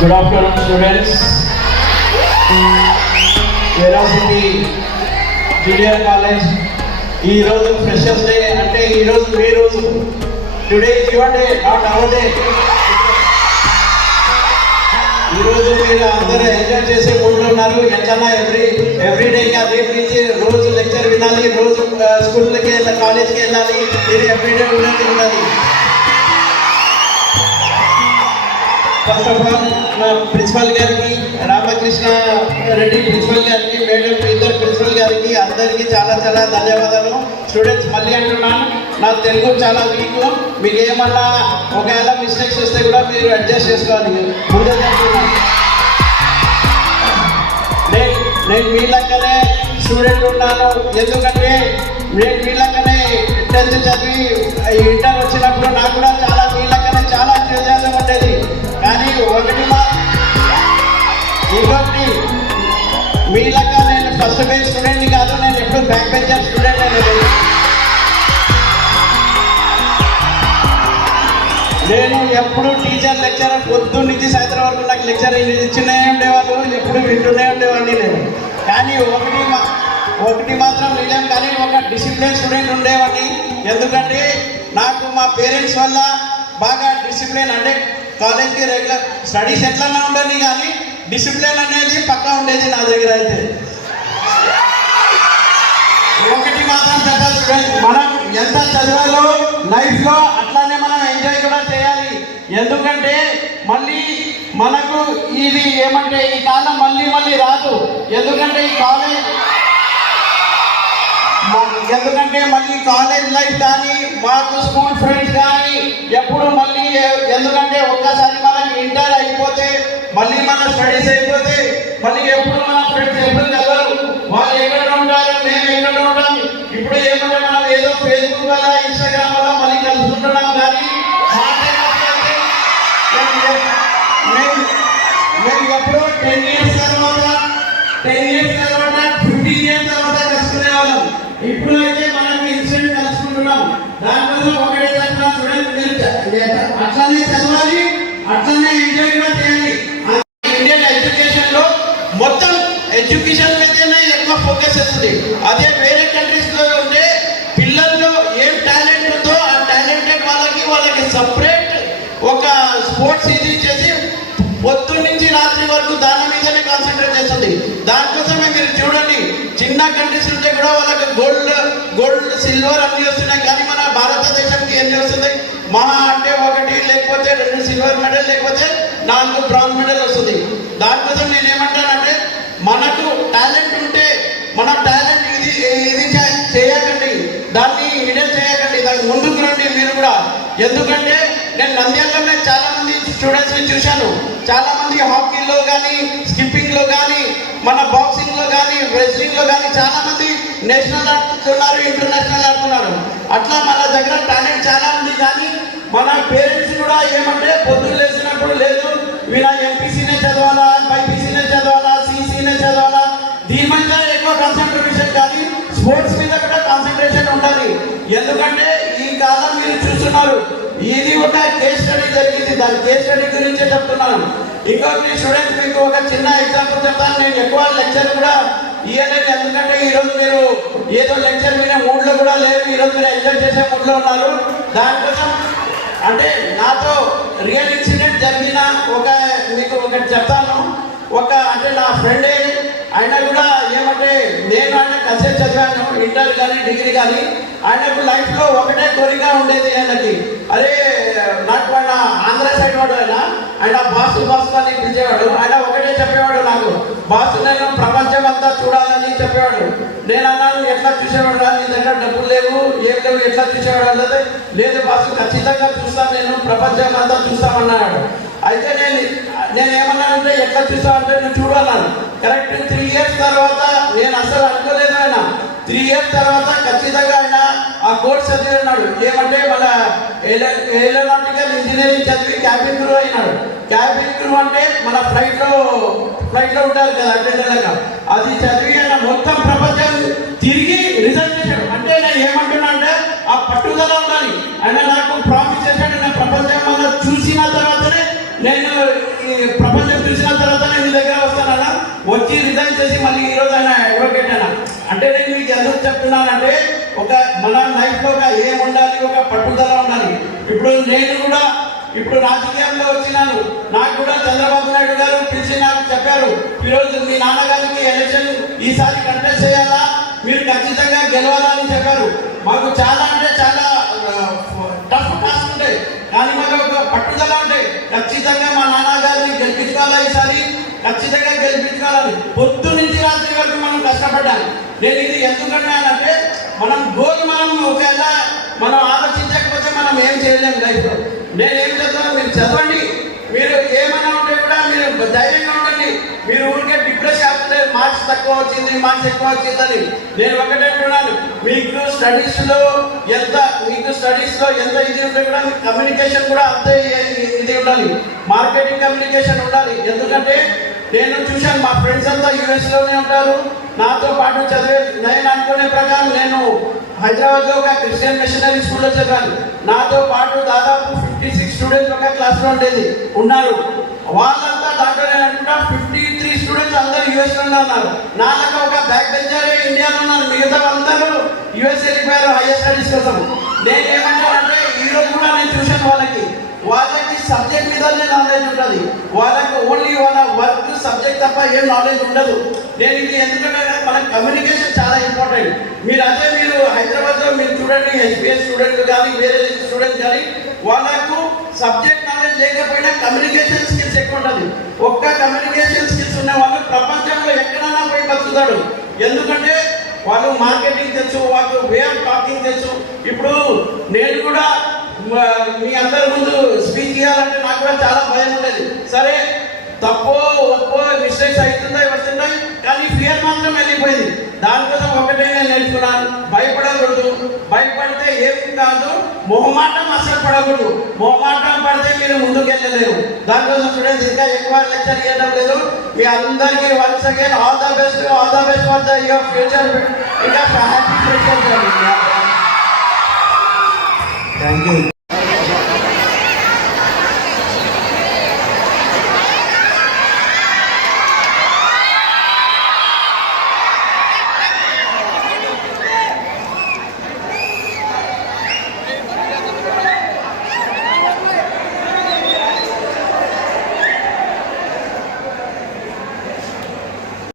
Good afternoon, students. Veracity Junior College. ఈ రోజు freshers day అంటే ఈ రోజు మీ రోజు. Today is your day, not our day. ఈ రోజు మీరు అందరూ ఎంజాయ్ చేసే మూడ్లో ఉన్నారు. ఎట్లన్నా ఎవ్రీ డే రేపు నుంచి రోజు లెక్చర్ వినాలి, రోజు స్కూల్కి వెళ్ళాలి, కాలేజ్కి వెళ్ళాలి. ఇది ఎవ్రీడే ఉన్నది. ఫస్ట్ ఆఫ్ ఆల్ మా ప్రిన్సిపల్ గారికి, రామకృష్ణ రెడ్డి ప్రిన్సిపల్ గారికి, మేడం ఇద్దరు ప్రిన్సిపల్ గారికి అందరికీ చాలా చాలా ధన్యవాదాలు. స్టూడెంట్స్ మళ్ళీ అంటున్నాను, నా తెలుగు చాలా వీక్. మీకు ఏమన్నా ఒకవేళ మిస్టేక్స్ వస్తే కూడా మీరు అడ్జస్ట్ చేసుకోవాలి. ముందే చెప్తున్నాను, నేను మీ లెక్కనే స్టూడెంట్ ఉన్నాను. ఎందుకంటే నేను మీ లెక్కనే 10th చదివి ఇంటర్ వచ్చినప్పుడు నాకు కూడా చాలా మీ లెక్కనే చాలా ఎంతూజియాజం ఉండేది. కానీ ఇంకొకటి మీ లెక్క నేను ఫస్ట్ బెంచ్ స్టూడెంట్ని కాదు, నేను ఎప్పుడు బ్యాక్ బెంచర్ స్టూడెంట్ అనేది. నేను ఎప్పుడు టీచర్ లెక్చర్ పొద్దున్న నుంచి సాయంత్రం వరకు నాకు లెక్చర్ ఇచ్చినే ఉండేవాళ్ళు, ఎప్పుడు వింటూనే ఉండేవాడిని నేను. కానీ ఒకటి మాత్రం నిజం, కానీ ఒక డిసిప్లిన్ స్టూడెంట్ ఉండేవాడిని. ఎందుకంటే నాకు మా పేరెంట్స్ వల్ల బాగా డిసిప్లిన్, అంటే కాలేజ్కి రెగ్యులర్ స్టడీస్ ఎట్లన్నా ఉండని కానీ డిసిప్లిన్ అనేది పక్కా ఉండేది నా దగ్గర. అయితే ఒకటి మాత్రం చెప్పాలి స్టూడెంట్, మనం ఎంత చదవాలో లైఫ్లో అట్లానే మనం ఎంజాయ్ కూడా చేయాలి. ఎందుకంటే మళ్ళీ మనకు ఇది ఏమంటే ఈ కాలం మళ్ళీ రాదు. ఎందుకంటే మళ్ళీ కాలేజ్ లైఫ్ కానీ మాకు స్కూల్ ఫ్రెండ్స్ కానీ ఎప్పుడు మళ్ళీ, ఎందుకంటే ఒక్కసారి మనకి ఇంటర్ అయిపోతే మళ్ళీ మన స్టడీస్ అయిపోతే మళ్ళీ ఎప్పుడు మన ఫ్రెండ్స్ ఎప్పుడు కలవరు. వాళ్ళు ఎక్కడ ఉంటారు, మేము ఎక్కడ ఉంటాం. ఇప్పుడు ఏమంటే మనం ఏదో ఫేస్బుక్ వల్ల ఇన్స్టాగ్రామ్ వల్ల మళ్ళీ కలుసుకుంటున్నాం. కానీ మేము ఎప్పుడో 10 years తర్వాత 15 years తర్వాత కలుసుకునే వాళ్ళం. ఇప్పుడు అయితే మనం ఇన్సిడెంట్ కలుసుకుంటున్నాం. దానికోసం ఒకటే చెప్తున్నాం స్టూడెంట్, అట్లానే చదవాలి, అట్లానే ఎంజాయ్ కూడా చేయాలి. ఇండియన్ ఎడ్యుకేషన్ లో మొత్తం ఎడ్యుకేషన్ మీదనే ఎక్కువ ఫోకస్ చేస్తుంది. అదే వేరే కంట్రీస్ లో ఉంటే పిల్లల్లో ఏం టాలెంట్ ఉందో ఆ టాలెంటెడ్ వాళ్ళకి సపరేట్ ఒక స్పోర్ట్స్ ఇది చేసి పొద్దున్న నుంచి రాత్రి వరకు దాని మీదనే కాన్సన్ట్రేట్ చేస్తుంది. దానికోసమే మీరు చూడండి, చిన్న కంట్రీస్ ఉంటే కూడా వాళ్ళకి గోల్డ్ సిల్వర్ అన్ని వస్తున్నాయి. కానీ మన భారతదేశంకి ఎన్ని వస్తుంది? మహా అంటే 1 లేకపోతే 2 సిల్వర్ మెడల్, లేకపోతే 4 బ్రాంజ్ మెడల్ వస్తుంది. దానికోసం నేను ఏమంటానంటే, మనకు టాలెంట్ ఉంటే మన టాలెంట్ ఇది చేయకండి, దాన్ని హిడెన్ చేయకండి, దానికి ముందుకు రండి మీరు కూడా. ఎందుకంటే నేను నంద్యాలలో చాలా మంది స్టూడెంట్స్ ని చూశాను. చాలా మంది హాకీలో కానీ, స్కిప్పింగ్ లో కానీ, మన బాక్సింగ్ లో కానీ, రెస్లింగ్ లో కానీ చాలా మంది నేషనల్ ఆడుతున్నారు, ఇంటర్నేషనల్ ఆడుతున్నారు. అట్లా మన దగ్గర టాలెంట్ చాలా ఉంది. కానీ మన పేరెంట్స్ కూడా ఏమంటే పొద్దున్న లేచినప్పుడు లేదు వీళ్ళ ఎంపీసీనే చదవాలా, బైపీసీనే చదవాలా, సీసీనే చదవాలా, దీని మీద ఎక్కువ కాన్సన్ట్రేషన్. కానీ స్పోర్ట్స్ మీద కూడా కాన్సన్ట్రేషన్ ఉండాలి. ఎందుకంటే ఈ కాలం మీరు చూస్తున్నారు, ఇది ఒక కేస్ స్టడీ జరిగింది. దాని కేస్ స్టడీ గురించే చెప్తున్నాను. ఇంకొకటి స్టూడెంట్స్ మీకు ఒక చిన్న ఎగ్జాంపుల్ చెప్తాను. నేను ఎక్కువ లెక్చర్ కూడా ఇవ్వలేదు, ఎందుకంటే ఈరోజు మీరు ఏదో లెక్చర్ వినే మూడ్లో కూడా లేదు. ఈరోజు మీరు ఎంజాయ్ చేసే మూడ్లో ఉన్నారు. దానికోసం అంటే నాతో రియల్ ఇన్సిడెంట్ జరిగిన మీకు ఒకటి చెప్తాను. అంటే నా ఫ్రెండే, ఆయన కూడా ఏమంటే నేను ఆయన కలిసే చదివాను, ఇంటర్ కానీ డిగ్రీ కానీ. ఆయనకు లైఫ్లో ఒకటే కోరిక ఉండేది ఆయనకి. అరే నాకు ఆయన ఆంధ్ర సైడ్ వాడు, ఆయన బాసు అని పిలిచేవాడు. ఆయన ఒకటే చెప్పేవాడు నాకు, బాసు నేను ప్రపంచం అంతా చూడాలని చెప్పేవాడు. నేను అన్నాను, ఎట్లా చూసేవాడు రా, నీ దగ్గర డబ్బులు లేవు, ఏం లేవు, ఎట్లా చూసేవాడు అంటే, లేదు బాసు ఖచ్చితంగా చూస్తాను, నేను ప్రపంచం అంతా చూస్తామన్నాడు. అయితే నేను ఏమన్నానంటే, ఎట్లా చూస్తామంటే నువ్వు చూడాలను. కరెక్ట్ 3 years తర్వాత, నేను అసలు అనుకోలేదు ఆయన 3 years తర్వాత ఖచ్చితంగా ఆయన ఆ కోర్స్ చదివినాడు. ఏమంటే మన ఏరోనాటికల్ ఇంజనీరింగ్ చదివి క్యాబిన్ క్రూ అయినాడు. క్యాబిన్ క్రూ అంటే మన ఫ్లైట్ లో ఉంటారు కదా అటెండర్, అది చదివి ఆయన మొత్తం ప్రపంచం తిరిగి రిజల్ట్ చేశాడు. అంటే నేను ఏమంటున్నా అంటే ఆ పట్టుదల ఉండాలి. ఆయన నాకు ప్రామిస్ చేశాడు, నేను ప్రపంచం చూసిన తర్వాతనే నేను ఈ ప్రపంచం చేసి మళ్ళీ ఈరోజు ఆయన అడ్వకేట్ అయినా. అంటే నేను మీకు ఎందుకు చెప్తున్నానంటే ఒక మన లైఫ్లో ఒక ఏం ఉండాలి, ఒక పట్టుదల ఉండాలి. ఇప్పుడు నేను కూడా ఇప్పుడు రాజకీయంలో వచ్చినాను. నాకు కూడా చంద్రబాబు నాయుడు గారు పిలిచి నాకు చెప్పారు, ఈరోజు మీ నాన్నగారికి ఎలక్షన్ ఈసారి కంటెస్ట్ చేయాలా, మీరు ఖచ్చితంగా గెలవాలని చెప్పారు. మాకు చాలా అంటే చాలా టఫ్ టాస్క్ ఉంటాయి, కానీ మాకు ఒక పట్టుదల ఉంటాయి. ఖచ్చితంగా మా నాన్నగారిని గెలిపించుకోవాలా, ఈసారి ఖచ్చితంగా గెలిపించుకోవాలని పొద్దు నుంచి రాత్రి వరకు మనం కష్టపడ్డాను. నేను ఇది ఎందుకన్నానంటే మనం గోల్ మనం ఒకవేళ మనం ఆలోచించకపోతే మనం ఏం చేయలేము లైఫ్లో. నేనేం చదువుతాను, మీరు చదవండి. మీరు ఏమైనా ఉంటే కూడా మీరు ధైర్యంగా ఉండండి. మీరు ఊరికే డిప్రెస్ అవుతుంటే మార్క్స్ తక్కువ వచ్చింది, మార్క్స్ ఎక్కువ వచ్చిందని. నేను ఒకటే అంటున్నాను, మీకు స్టడీస్లో ఎంత ఇది ఉంటే కూడా మీకు కమ్యూనికేషన్ కూడా అంతే ఇది ఉండాలి, మార్కెటింగ్ కమ్యూనికేషన్ ఉండాలి. ఎందుకంటే నేను చూశాను, మా ఫ్రెండ్స్ అంతా యుఎస్లోనే ఉంటారు. నాతో పాటు చదివే నేను అనుకునే ప్రకారం నేను హైదరాబాద్లో ఒక క్రిస్టియన్ మిషనరీ స్కూల్లో చదివాను. నాతో పాటు దాదాపు 56 స్టూడెంట్స్ ఒక క్లాస్లో ఉన్నారు. వాళ్ళంతా దాంట్లో నేను అనుకుంటా 53 స్టూడెంట్స్ అందరూ యుఎస్లోనే ఉన్నారు. నాలుగు ఒక బ్యాక్ బెంచరే ఇండియాలో ఉన్నారు, మిగతా అందరూ యుఎస్ వెళ్ళిపోయారు హైయర్ స్టడీస్ కోసం. నేను ఏమంటానంటే ఈరోజు కూడా నేను చూశాను, వాళ్ళకి సబ్జెక్ట్ మీదనే నాలెడ్జ్ ఉంటుంది, వాళ్ళకి ఓన్లీ వాళ్ళ వర్క్ సబ్జెక్ట్ తప్ప ఏం నాలెడ్జ్ ఉండదు. నేను ఇది ఎందుకంటే మన కమ్యూనికేషన్ చాలా ఇంపార్టెంట్. మీరు హైదరాబాద్లో మీరు చూడండి, ఎస్పీఎస్ స్టూడెంట్ కానీ వేరే స్టూడెంట్స్ కానీ వాళ్ళకు సబ్జెక్ట్ నాలెడ్జ్ లేకపోయినా కమ్యూనికేషన్ స్కిల్స్ ఎక్కువ ఉంటుంది. ఒక్క కమ్యూనికేషన్ స్కిల్స్ ఉన్న వాళ్ళు ప్రపంచంలో ఎక్కడైనా పోయి బతుకుతాడు. ఎందుకంటే వాళ్ళు మార్కెటింగ్ తెలుసు, వాళ్ళు వే ఆఫ్ టాకింగ్ తెలుసు. ఇప్పుడు నేను కూడా మీ అందరి ముందు స్పీచ్ చేయాలంటే నాకు కూడా చాలా భయం ఉండేది. సరే తప్పో ఒప్పో మిస్టేక్స్ అవుతుందా వస్తున్నాయి, కానీ ఫియర్ మాత్రం వెళ్ళిపోయింది. దానికోసం ఒకటే నేను నేర్చుకున్నాను, భయపడకూడదు. భయపడితే ఏం కాదు, మొహమాటం అసలు పడకూడదు. మొహమాటం పడితే మీరు ముందుకు వెళ్ళలేరు. దానికోసం స్టూడెంట్స్ ఇంకా ఎక్కువ లెక్చర్ చేయడం లేదు. మీ అందరికీ once again all the best for the your future. ఇంకా హ్యాపీ ఫ్యూచర్. Thank you.